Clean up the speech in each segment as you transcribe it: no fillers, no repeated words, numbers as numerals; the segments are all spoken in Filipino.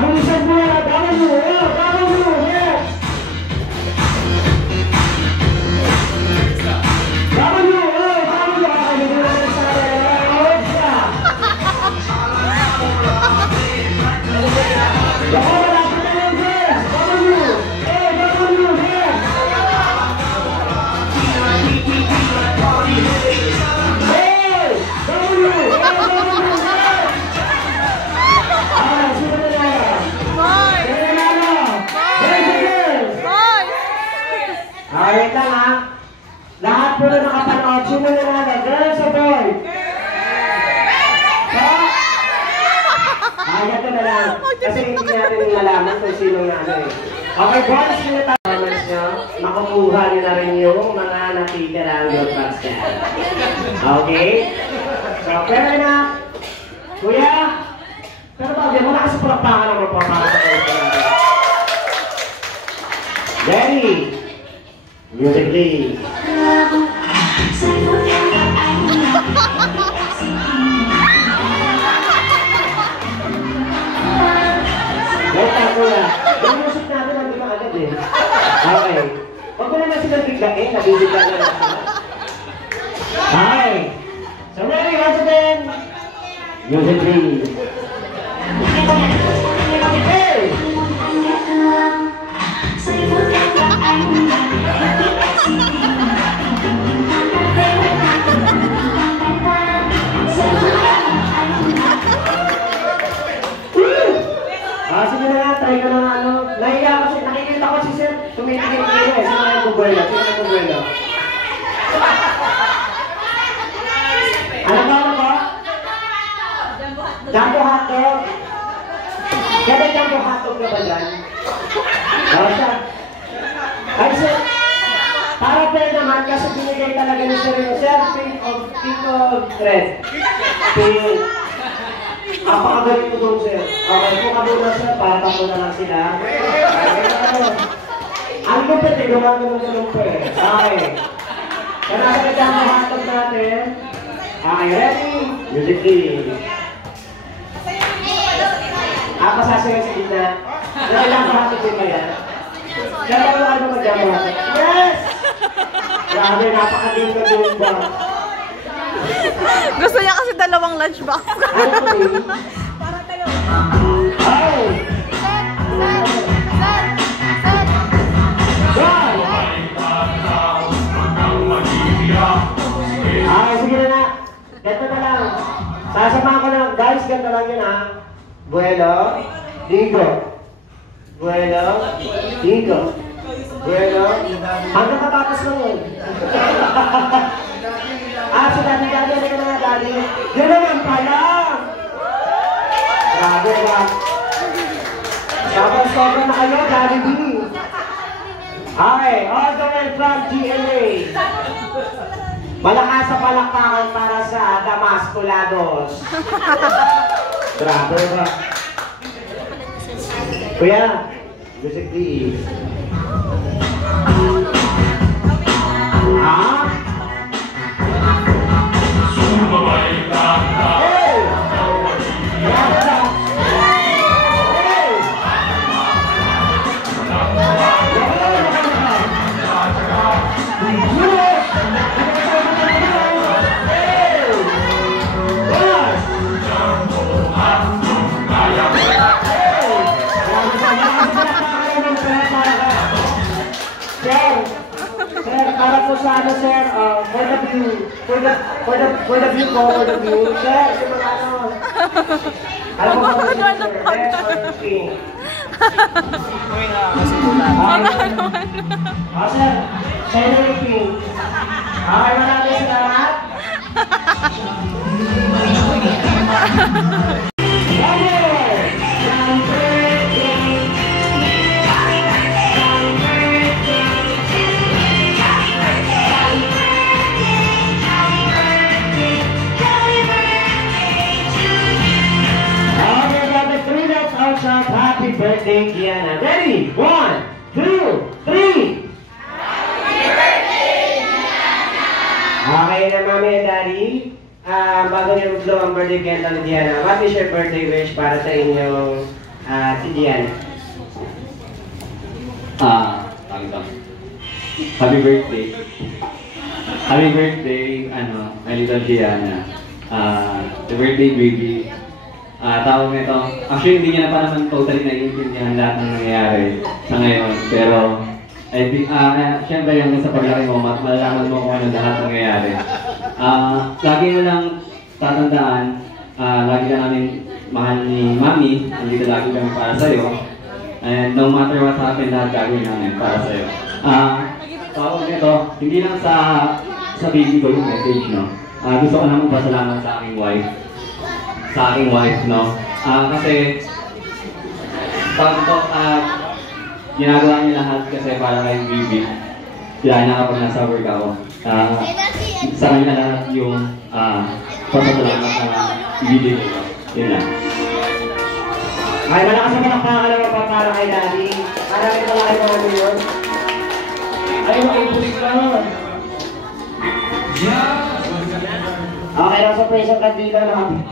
Bilisan mo yan! W! Yeah! Wait lang ha. Lahat po na nakapanood. Sino na natin? Girls o boy? Ganito na lang. Kasi hindi natin malaman kung sino nga ano eh. Okay, boys, sino tayo nyo? Makukuha nyo na rin yung mga natitira yung pastel. Okay? So, pero na. Kuya, pero ba, di mo na kasi pulakpakan ang magpapaka sa kayo natin. Danny! Music please. Wait lang kuya. Yung music natin nandito ka agad eh. Okay. Huwag ko naman silang biglain. Nabibigla na lang sila. Okay. So ready once again. Music please. Hey! Sige na nga, try ka na nga ano. Nahiya kasi, nakikita ko si Sir, tumitigil-tigil eh. Sino yung bubuelo? Sino yung bubuelo? Ano ba, ano ba? Jumbo hotdog. Kaya ba jumbo hotdog na ba dyan? O siya. Ay Sir, para fair naman kasi binigay talaga ni Sir yung Sir, pink of red. Pink. Napakagaling mo doon, Sir. Okay, kung ka doon na, Sir, para tapo na lang sila. Ang lumpet eh, gumagano sa lumpet. Okay. Kaya nasa kaya ang hotdog natin. Okay, ready? Music please. Ako sasaya sa gitna. Kailangan ko hotdog din ba yan? Kaya ko ano mag-jam hotdog? Yes! Grabe, napakagaling ka doon ba? Gusto niya kasi dalawang lunchbox. Para dalawang. Ay! Ay, sige na. Ganto na lang. Sasamahan ko na lang. Guys, ganto lang yun ha. Buelo, digo. Buelo, digo. Buelo. Hanggang matapos lang yun. So daddy, ano ka na daddy? Yun naman pala! Grabe ba? Sobrang na kayo, Daddy B. Okay, all the way from GMA. Malakas sa palakpakan para sa Damasculados. Grabe ba? Kuya, music please. Ha? Para po sa ano, Sir, for the view, for the view ko, for the view, Sir, yung mga ano, alam mo ba Sir, red or pink? Sir, Sir, pink. Okay, maraming salamat. Happy birthday, Kiana. Ready? 1, 2, 3. Happy birthday, Kiana. Okay na, Mami and Daddy. Bago niyo mag-blow ang birthday candle ni Diana, what is your birthday wish para sa inyong Si Gian. Tawag ito. Happy birthday. Happy birthday, my little Gianna. The birthday baby. Tawag nito. Actually, hindi niya na pa naman totally naiintindihan lahat ng nangyayari sa ngayon. Pero, I think, syempre yung sa paglaki mo, malalaman mo kung ano lahat ng nangyayari. Lagi mo lang tatandaan, lagi ka namin mahal ni Mami, nandito lagi kami para sa'yo. And no matter what happened, lahat gagawin namin para sa'yo. Tawag nito, hindi lang sa baby ko yung message, no? Gusto ko naman pasalamat sa aking wife. No? Kasi, tawag ito, ginagawa niya lahat kasi para kay baby. Kaya na kapag nasa work ako. Sa kanya lahat yung pasasalamat na ibibigay ko. Yun lang. Ay, malakas naman ang pangalawa pa para kay Daddy. Maraming malaki mo ano yun. Ay, makipulig ka. Okay lang sa presyo ka dito lang.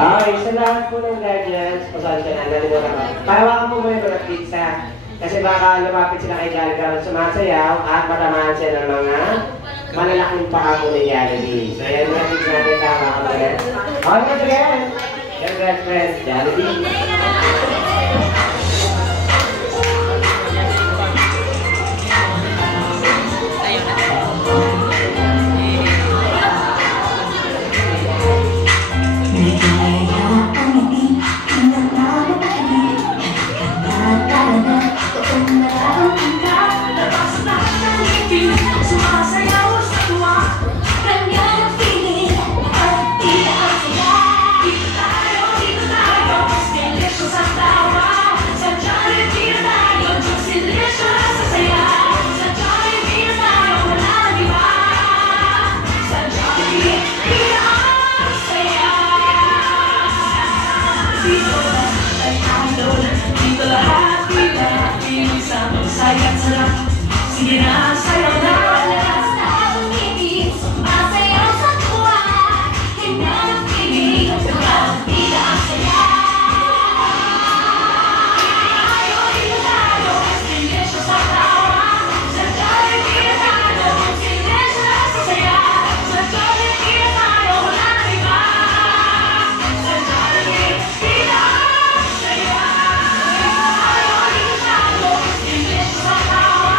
Okay, sa lahat po ng guardians, pasensya na, nalimutan ko. Pahawakan po mo yung mga pizza. Kasi baka lumapit sila kay Jollibee sumasayaw at matamaan siya ng mga malalaking paa po ni Jollibee. So yan mga pizza natin, tama ka ulit. Okay, once again, your best friend, Jollibee. Sige na, sayaw na. Lakas na umibig, sumasayaw sa tuwa. Hinapibig, kapatid ang saya. Tayo, dito tayo, sinesyo sa tawa. Sa Jollibee tayo, sinesyo na sa saya. Sa Jollibee tayo, wala na iba. Sa Jollibee, dito ang saya. Tayo, dito tayo, sinesyo sa tawa.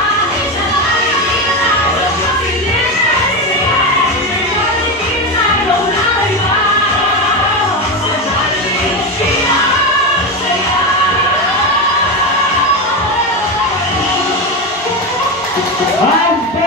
One,